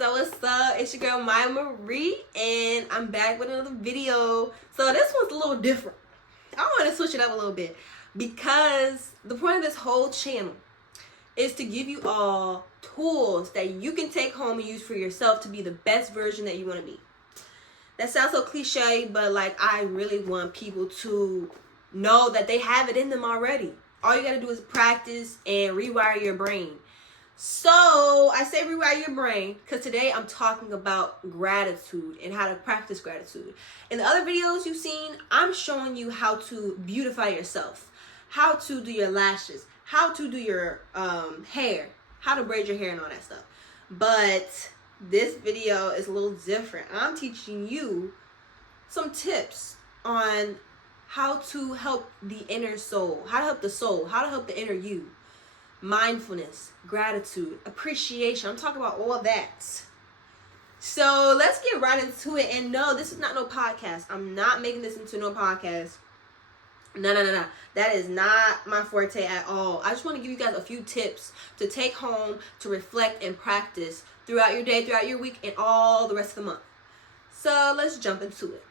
What's up? It's your girl Maya Marie, and I'm back with another video. So this one's a little different. I want to switch it up a little bit because the point of this whole channel is to give you all tools that you can take home and use for yourself to be the best version that you want to be. That sounds so cliche, but like I really want people to know that they have it in them already. All you gotta do is practice and rewire your brain. So I say rewire your brain because today I'm talking about gratitude and how to practice gratitude. In the other videos you've seen, I'm showing you how to beautify yourself, how to do your lashes, how to do your hair, how to braid your hair and all that stuff. But this video is a little different. I'm teaching you some tips on how to help the inner soul, how to help the soul, how to help the inner you. Mindfulness, gratitude, appreciation. I'm talking about all that. So let's get right into it. And no, this is not no podcast. I'm not making this into no podcast. No. That is not my forte at all. I just want to give you guys a few tips to take home, to reflect and practice throughout your day, throughout your week, and all the rest of the month. So let's jump into it.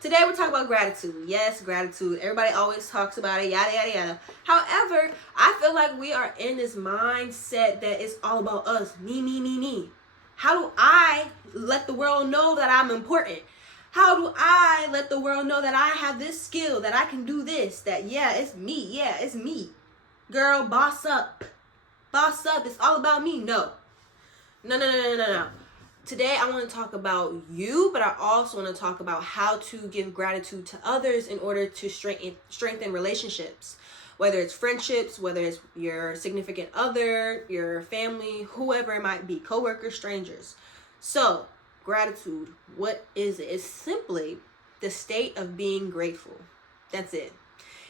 Today we're talking about gratitude. Yes, gratitude. Everybody always talks about it, yada, yada, yada. However, I feel like we are in this mindset that it's all about us. Me. How do I let the world know that I'm important? How do I let the world know that I have this skill, that I can do this, that yeah, it's me. Yeah, it's me. Girl, boss up. Boss up. It's all about me. No. Today I want to talk about you, but I also want to talk about how to give gratitude to others in order to strengthen relationships. Whether it's friendships, whether it's your significant other, your family, whoever it might be, coworkers, strangers. So, gratitude, what is it? It's simply the state of being grateful. That's it.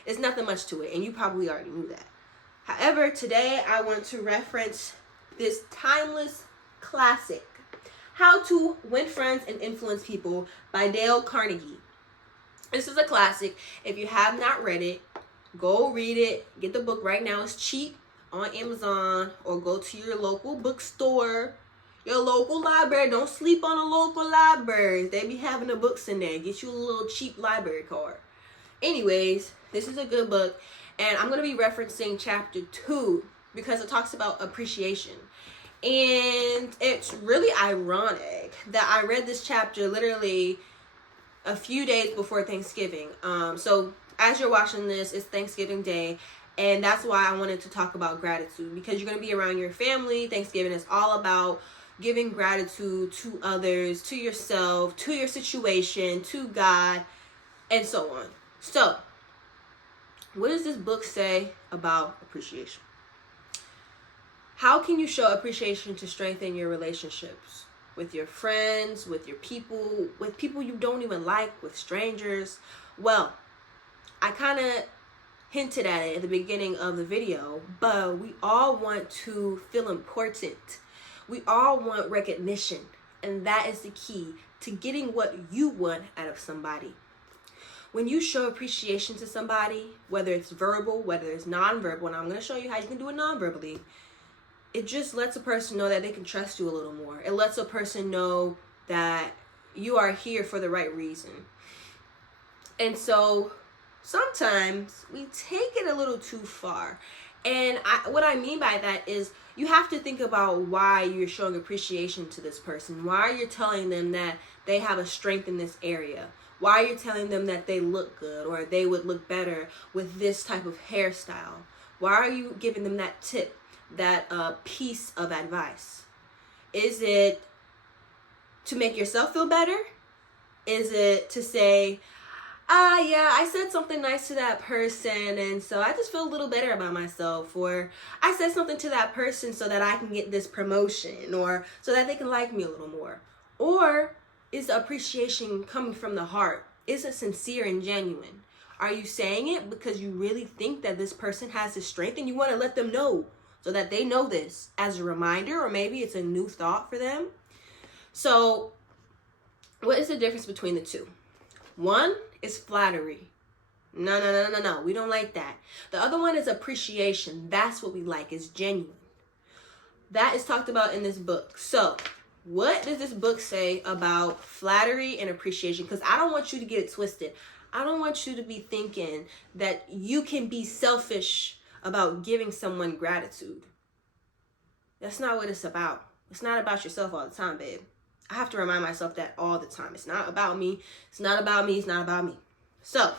It's nothing much to it, and you probably already knew that. However, today I want to reference this timeless classic, How to Win Friends and Influence People by Dale Carnegie. This is a classic. If you have not read it, go read it. Get the book right now. It's cheap on Amazon, or go to your local bookstore, your local library. Don't sleep on the local libraries. They be having the books in there. Get you a little cheap library card. Anyways, this is a good book, and I'm going to be referencing chapter 2 because it talks about appreciation. And it's really ironic that I read this chapter literally a few days before Thanksgiving. So as you're watching this, it's Thanksgiving Day, and that's why I wanted to talk about gratitude, because you're going to be around your family. Thanksgiving is all about giving gratitude to others, to yourself, to your situation, to God, and so on. So, what does this book say about appreciation? How can you show appreciation to strengthen your relationships with your friends, with your people, with people you don't even like, with strangers? Well, I kind of hinted at it at the beginning of the video, but we all want to feel important. We all want recognition, and that is the key to getting what you want out of somebody. When you show appreciation to somebody, whether it's verbal, whether it's nonverbal, and I'm going to show you how you can do it nonverbally, it just lets a person know that they can trust you a little more. It lets a person know that you are here for the right reason. And so sometimes we take it a little too far. And what I mean by that is you have to think about why you're showing appreciation to this person. Why you're telling them that they have a strength in this area. Why you're telling them that they look good or they would look better with this type of hairstyle. Why are you giving them that tip, that piece of advice? Is it to make yourself feel better? Is it to say, yeah, I said something nice to that person, and so I just feel a little better about myself, or I said something to that person so that I can get this promotion, or so that they can like me a little more? Or is the appreciation coming from the heart? Is it sincere and genuine? Are you saying it because you really think that this person has the strength and you want to let them know so that they know this as a reminder, or maybe it's a new thought for them. So what is the difference between the two? One is flattery. No. We don't like that. The other one is appreciation. That's what we like. It's genuine. That is talked about in this book. So what does this book say about flattery and appreciation? Because I don't want you to get it twisted. I don't want you to be thinking that you can be selfish about giving someone gratitude. That's not what it's about. It's not about yourself all the time, babe. I have to remind myself that all the time. It's not about me. It's not about me. It's not about me. So,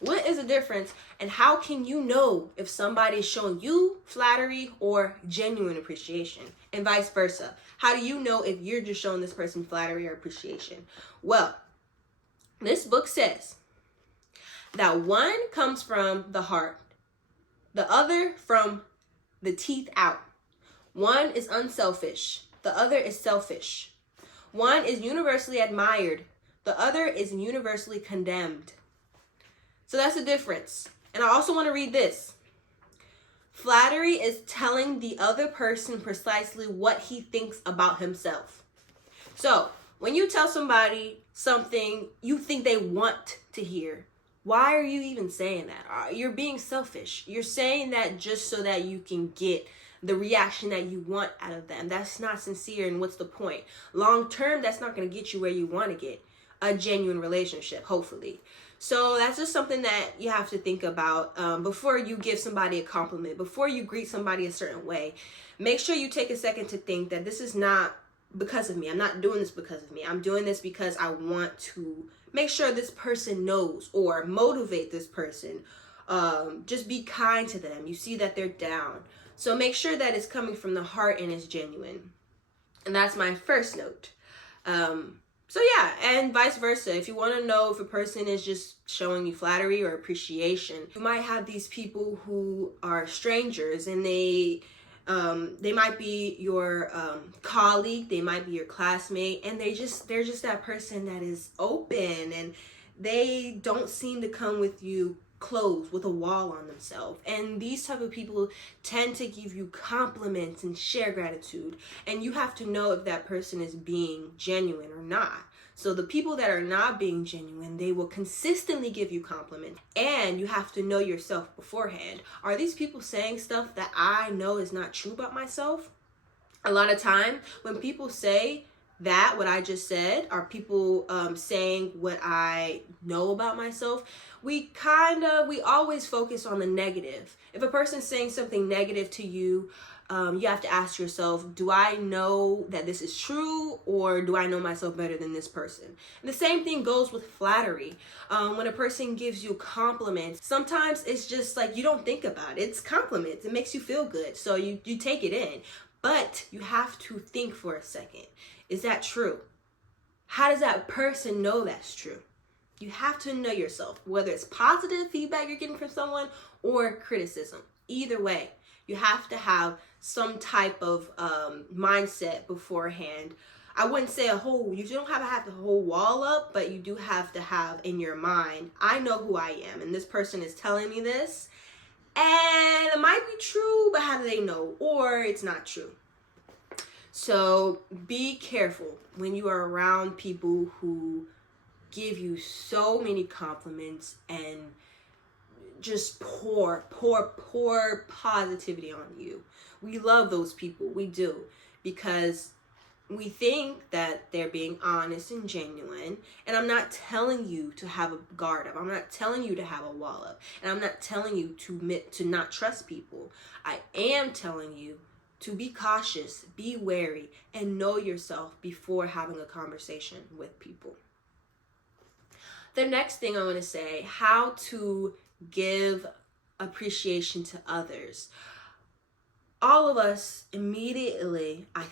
what is the difference, and how can you know if somebody is showing you flattery or genuine appreciation, and vice versa? How do you know if you're just showing this person flattery or appreciation? Well, this book says that one comes from the heart, the other from the teeth out. One is unselfish, the other is selfish. One is universally admired, the other is universally condemned. So that's the difference. And I also want to read this. Flattery is telling the other person precisely what he thinks about himself. So when you tell somebody something you think they want to hear, why are you even saying that? You're being selfish. You're saying that just so that you can get the reaction that you want out of them. That's not sincere, and what's the point? Long term, that's not going to get you where you want to get. A genuine relationship, hopefully. So that's just something that you have to think about before you give somebody a compliment, before you greet somebody a certain way. Make sure you take a second to think that this is not because of me. I'm not doing this because of me. I'm doing this because I want to make sure this person knows, or motivate this person. Just be kind to them. You see that they're down. So make sure that it's coming from the heart and it's genuine. And that's my first note. So yeah, and vice versa. If you want to know if a person is just showing you flattery or appreciation, you might have these people who are strangers, and they might be your colleague, they might be your classmate, and they're just that person that is open, and they don't seem to come with you closed with a wall on themselves. And these type of people tend to give you compliments and share gratitude, and you have to know if that person is being genuine or not. So the people that are not being genuine, they will consistently give you compliments, and you have to know yourself beforehand. Are these people saying stuff that I know is not true about myself? A lot of time when people say that, what I just said, are people saying what I know about myself, we always focus on the negative. If a person's saying something negative to you, you have to ask yourself, do I know that this is true, or do I know myself better than this person? And the same thing goes with flattery. When a person gives you compliments, sometimes it's just like you don't think about it. It's compliments. It makes you feel good, so you take it in. But you have to think for a second. Is that true? How does that person know that's true? You have to know yourself, whether it's positive feedback you're getting from someone or criticism. Either way, you have to have some type of mindset beforehand. I wouldn't say you don't have the whole wall up, but you do have to have in your mind, I know who I am, and this person is telling me this, and it might be true, but how do they know? Or it's not true. So be careful when you are around people who give you so many compliments and just pour positivity on you. We love those people. We do, because we think that they're being honest and genuine. And I'm not telling you to have a guard up. I'm not telling you to have a wall up. And I'm not telling you to not trust people. I am telling you to be cautious, be wary, and know yourself before having a conversation with people. The next thing I want to say, how to give appreciation to others. All of us immediately, I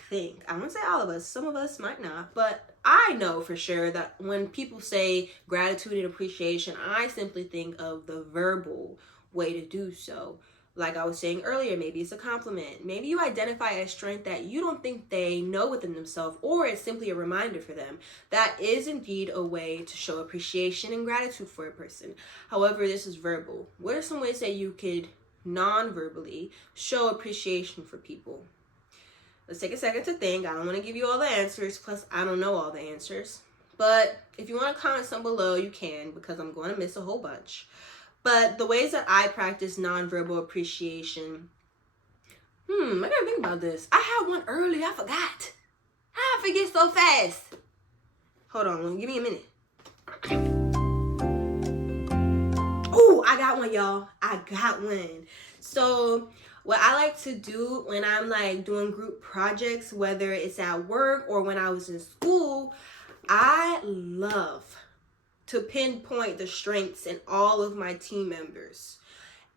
won't say all of us, some of us might not, but I know for sure that when people say gratitude and appreciation, I simply think of the verbal way to do so. Like I was saying earlier, maybe it's a compliment. Maybe you identify a strength that you don't think they know within themselves, or it's simply a reminder for them. That is indeed a way to show appreciation and gratitude for a person. However, this is verbal. What are some ways that you could non-verbally show appreciation for people? Let's take a second to think. I don't want to give you all the answers, plus I don't know all the answers. But if you want to comment some below, you can, because I'm going to miss a whole bunch. But the ways that I practice nonverbal appreciation, I gotta think about this. I had one earlier, I forgot. How I forget so fast? Hold on, give me a minute. Oh, I got one, y'all. I got one. So what I like to do when I'm like doing group projects, whether it's at work or when I was in school, I love to pinpoint the strengths in all of my team members.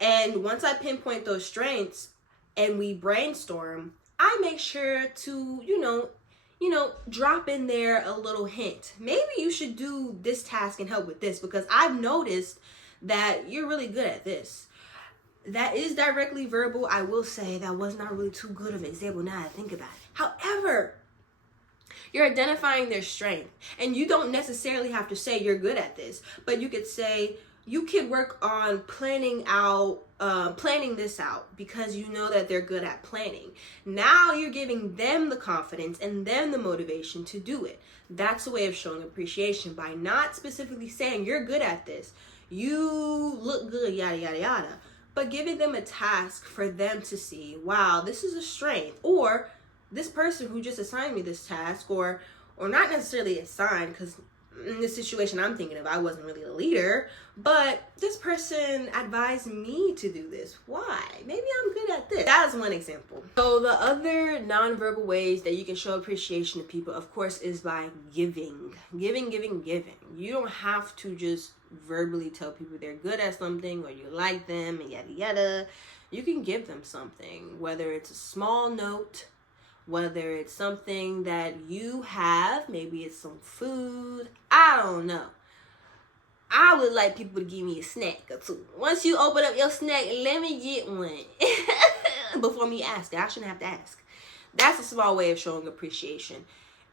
And once I pinpoint those strengths and we brainstorm, I make sure to, drop in there a little hint. Maybe you should do this task and help with this, because I've noticed that you're really good at this. That is directly verbal. I will say that was not really too good of an example now that I think about it. However, you're identifying their strength, and you don't necessarily have to say you're good at this, but you could say you could work on planning this out because you know that they're good at planning. Now you're giving them the confidence and them the motivation to do it. That's a way of showing appreciation, by not specifically saying you're good at this, you look good, yada, yada, yada, but giving them a task for them to see, wow, this is a strength, or this person who just assigned me this task, or not necessarily assigned, because in this situation I'm thinking of, I wasn't really the leader, but this person advised me to do this. Why? Maybe I'm good at this. That is one example. So the other nonverbal ways that you can show appreciation to people, of course, is by giving. Giving. You don't have to just verbally tell people they're good at something or you like them and yada yada. You can give them something, whether it's a small note, whether it's something that you have, maybe it's some food, I don't know. I would like people to give me a snack or two. Once you open up your snack, let me get one. Before me asking, I shouldn't have to ask. That's a small way of showing appreciation.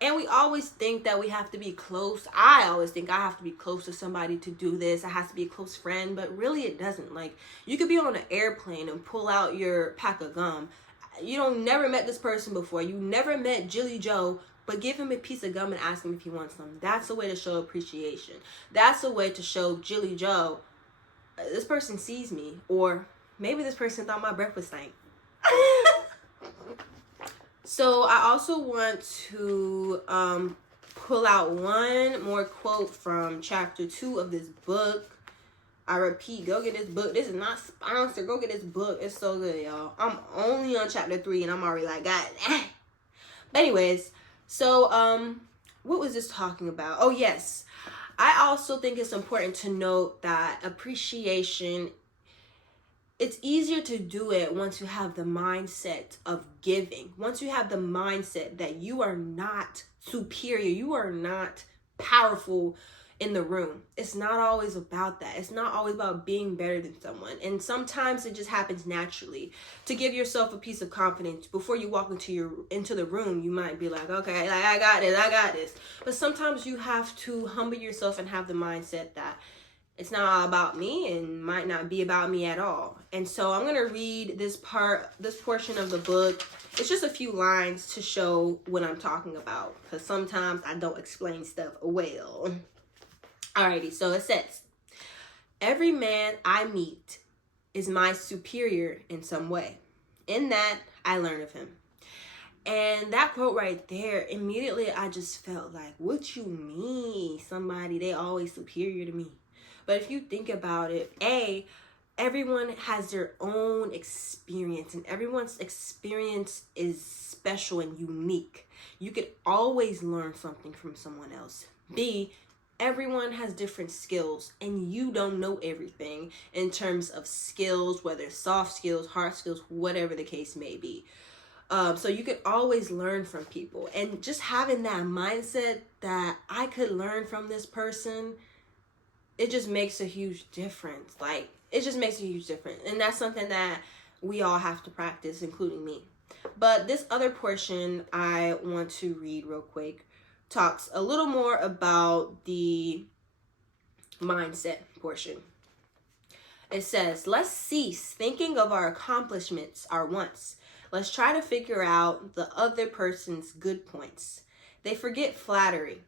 And we always think that we have to be close. I always think I have to be close to somebody to do this. I have to be a close friend, but really it doesn't. Like, you could be on an airplane and pull out your pack of gum. You don't never met this person before. You never met Jilly Joe, but give him a piece of gum and ask him if he wants some. That's a way to show appreciation. That's a way to show Jilly Joe, this person sees me, or maybe this person thought my breath was stank. So I also want to pull out one more quote from chapter 2 of this book. I repeat, go get this book. This is not sponsored. Go get this book. It's so good, y'all. I'm only on chapter 3 and I'm already like, God. But anyways, so what was this talking about? Oh, yes. I also think it's important to note that appreciation, it's easier to do it once you have the mindset of giving. Once you have the mindset that you are not superior, you are not powerful in the room. It's not always about that. It's not always about being better than someone. And sometimes it just happens naturally. To give yourself a piece of confidence before you walk into the room, you might be like, okay, like I got this. But sometimes you have to humble yourself and have the mindset that it's not all about me and might not be about me at all. And so I'm going to read this portion of the book. It's just a few lines to show what I'm talking about, because sometimes I don't explain stuff well. Alrighty, so it says, every man I meet is my superior in some way. In that, I learn of him. And that quote right there, immediately I just felt like, what you mean? Somebody, they always superior to me. But if you think about it, everyone has their own experience, and everyone's experience is special and unique. You could always learn something from someone else. B, everyone has different skills, and you don't know everything in terms of skills, whether it's soft skills, hard skills, whatever the case may be. So you could always learn from people, and just having that mindset that I could learn from this person, it just makes a huge difference. Like, it just makes a huge difference. And that's something that we all have to practice, including me. But this other portion I want to read real quick talks a little more about the mindset portion. It says, let's cease thinking of our accomplishments, our wants. Let's try to figure out the other person's good points. Then forget flattery,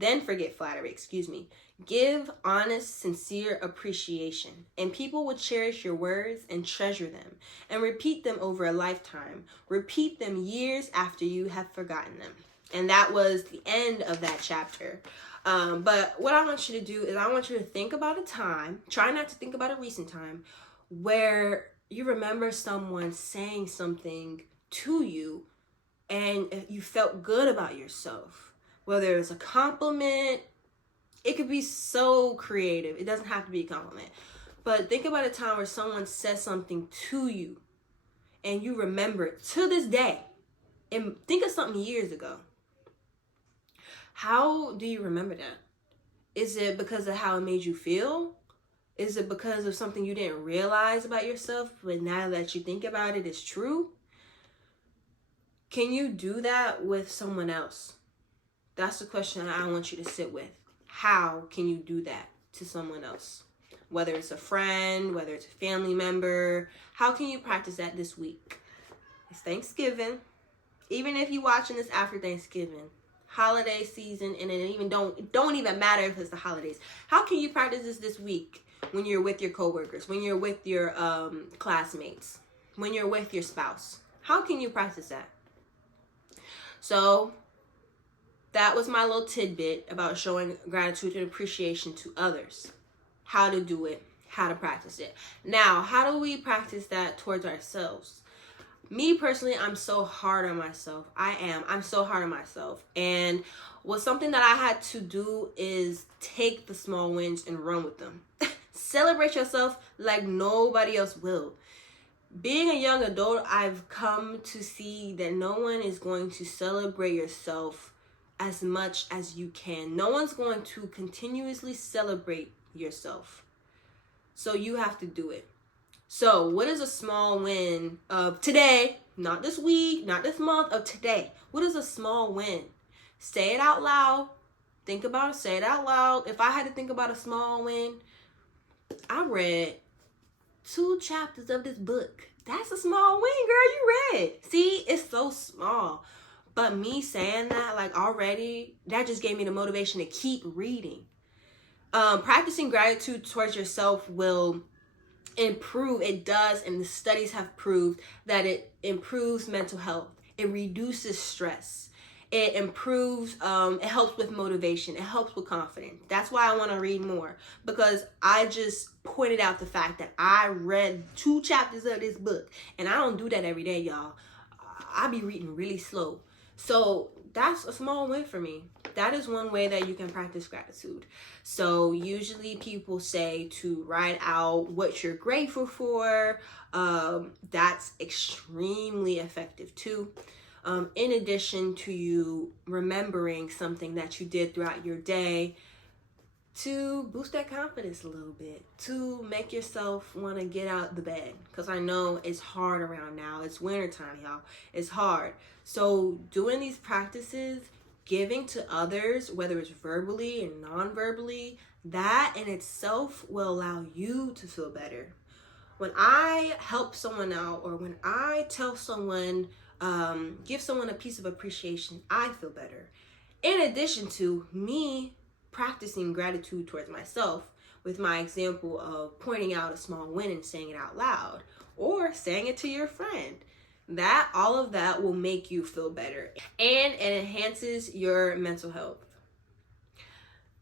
excuse me. Give honest, sincere appreciation, and people will cherish your words and treasure them and repeat them over a lifetime. Repeat them years after you have forgotten them. And that was the end of that chapter. But what I want you to do is I want you to think about a time, try not to think about a recent time, where you remember someone saying something to you and you felt good about yourself. Whether it's a compliment, it could be so creative. It doesn't have to be a compliment. But think about a time where someone says something to you and you remember it to this day. And think of something years ago. How do you remember that? Is it because of how it made you feel? Is it because of something you didn't realize about yourself, but now that you think about it, it's true? Can you do that with someone else? That's the question I want you to sit with. How can you do that to someone else? Whether it's a friend, whether it's a family member, how can you practice that this week? It's Thanksgiving. Even if you're watching this after Thanksgiving, holiday season, and it even don't even matter if it's the holidays. How can you practice this week when you're with your coworkers, when you're with your classmates, when you're with your spouse? How can you practice that? So that was my little tidbit about showing gratitude and appreciation to others. How to do it, how to practice it. Now, how do we practice that towards ourselves? Me personally, I'm so hard on myself. I'm so hard on myself. And something that I had to do is take the small wins and run with them. Celebrate yourself like nobody else will. Being a young adult, I've come to see that no one is going to celebrate yourself as much as you can. No one's going to continuously celebrate yourself. So you have to do it. So what is a small win of today? Not this week, not this month, of today. What is a small win? Say it out loud. Think about it. Say it out loud. If I had to think about a small win, I read 2 chapters of this book. That's a small win, girl. You read. See, it's so small. But me saying that, like, already, that just gave me the motivation to keep reading. Practicing gratitude towards yourself will improve. It does, and the studies have proved that it improves mental health. It reduces stress. It improves, it helps with motivation. It helps with confidence. That's why I want to read more, because I just pointed out the fact that I read 2 chapters of this book, and I don't do that every day, y'all. I be reading really slow. So that's a small win for me. That is one way that you can practice gratitude. So usually people say to write out what you're grateful for. That's extremely effective too. In addition to you remembering something that you did throughout your day to boost that confidence a little bit, to make yourself want to get out the bed. Because I know it's hard around now. It's wintertime, y'all. It's hard. So doing these practices, giving to others, whether it's verbally and non-verbally, that in itself will allow you to feel better. When I help someone out, or when I tell someone, give someone a piece of appreciation, I feel better. In addition to me practicing gratitude towards myself with my example of pointing out a small win and saying it out loud, or saying it to your friend. All of that will make you feel better, and it enhances your mental health.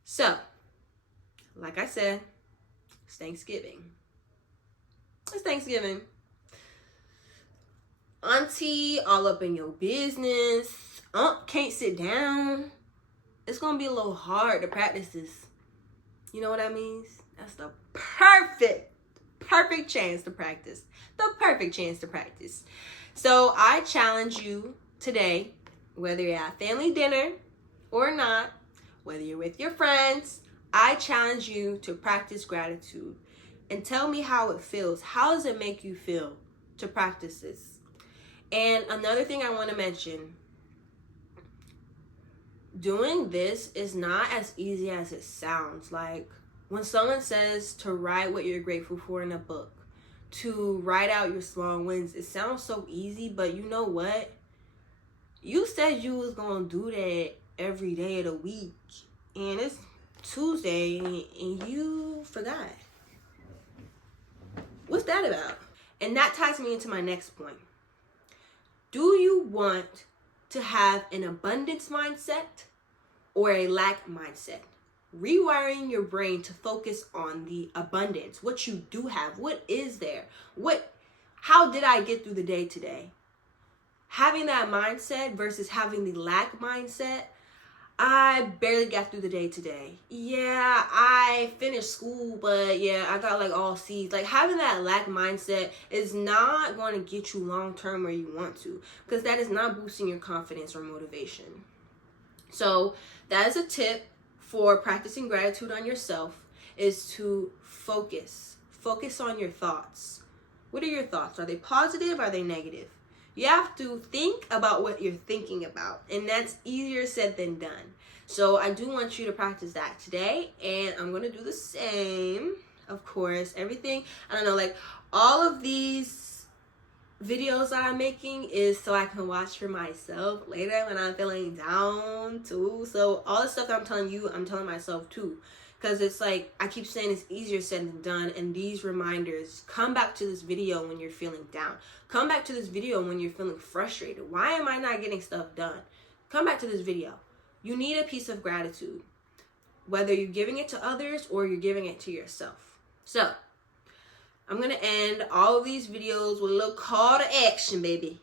So, like I said, it's Thanksgiving. It's Thanksgiving. Auntie all up in your business. Can't sit down. It's going to be a little hard to practice this. You know what that means? That's the perfect chance to practice. The perfect chance to practice. So I challenge you today, whether you're at family dinner or not, whether you're with your friends, I challenge you to practice gratitude and tell me how it feels. How does it make you feel to practice this? And another thing I want to mention, doing this is not as easy as it sounds. Like, When someone says to write what you're grateful for in a book, to write out your small wins, it sounds so easy, but you know what? You said you was gonna do that every day of the week, and it's Tuesday, and you forgot. What's that about? And that ties me into my next point. Do you want to have an abundance mindset or a lack mindset? Rewiring your brain to focus on the abundance, what you do have, what is there, how did I get through the day today? Having that mindset versus having the lack mindset. I barely got through the day today. Yeah, I finished school, but yeah, I got like all C's. Like, having that lack mindset is not going to get you long term where you want to, because that is not boosting your confidence or motivation. So that is a tip for practicing gratitude on yourself, is to focus on your thoughts. What are your thoughts? Are they positive? Are they negative? You have to think about what you're thinking about, and that's easier said than done. So I do want you to practice that today, and I'm going to do the same. Of course, everything, I don't know, like all of these videos that I'm making is so I can watch for myself later when I'm feeling down too. So all the stuff that I'm telling you, I'm telling myself too. Because it's like, I keep saying it's easier said than done. And these reminders, come back to this video when you're feeling down. Come back to this video when you're feeling frustrated. Why am I not getting stuff done? Come back to this video. You need a piece of gratitude, whether you're giving it to others or you're giving it to yourself. So I'm going to end all of these videos with a little call to action, baby.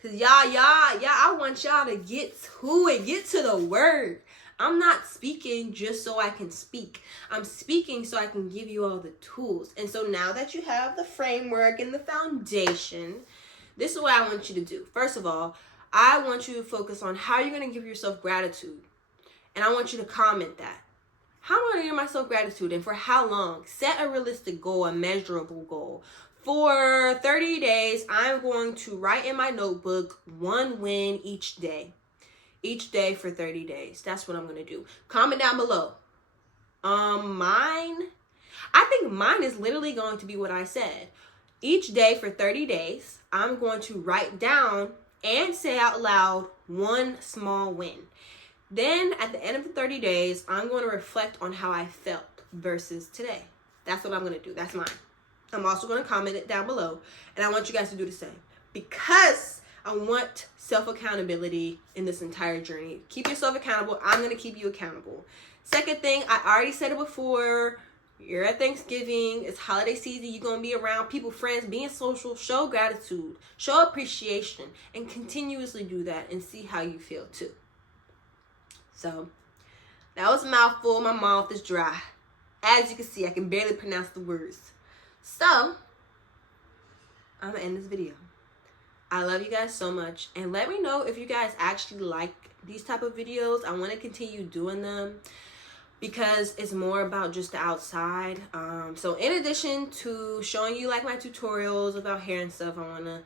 Because y'all, I want y'all to get to it. Get to the word. I'm not speaking just so I can speak. I'm speaking so I can give you all the tools. And so now that you have the framework and the foundation, this is what I want you to do. First of all, I want you to focus on how you're going to give yourself gratitude. And I want you to comment that. How am I going to give myself gratitude, and for how long? Set a realistic goal, a measurable goal. For 30 days, I'm going to write in my notebook one win each day. Each day for 30 days. That's what I'm going to do. Comment down below. I think mine is literally going to be what I said. Each day for 30 days, I'm going to write down and say out loud one small win. Then at the end of the 30 days, I'm going to reflect on how I felt versus today. That's what I'm going to do. That's mine. I'm also going to comment it down below, and I want you guys to do the same, because I want self-accountability in this entire journey. Keep yourself accountable. I'm going to keep you accountable. Second thing, I already said it before. You're at Thanksgiving. It's holiday season. You're going to be around people, friends, being social. Show gratitude. Show appreciation. And continuously do that and see how you feel too. So, that was a mouthful. My mouth is dry. As you can see, I can barely pronounce the words. So, I'm going to end this video. I love you guys so much, and let me know if you guys actually like these type of videos. I want to continue doing them because it's more about just the outside. So in addition to showing you like my tutorials about hair and stuff, I want to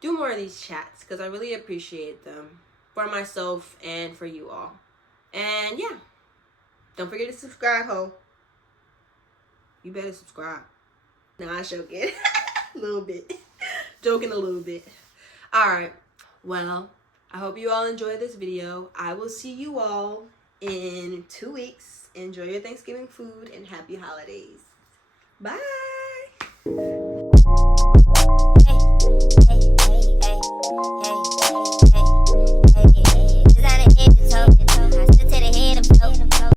do more of these chats because I really appreciate them for myself and for you all. And yeah, don't forget to subscribe, ho. You better subscribe. Nah, I'm joking. A little bit. Joking a little bit. Alright, well, I hope you all enjoyed this video. I will see you all in 2 weeks. Enjoy your Thanksgiving food and happy holidays. Bye.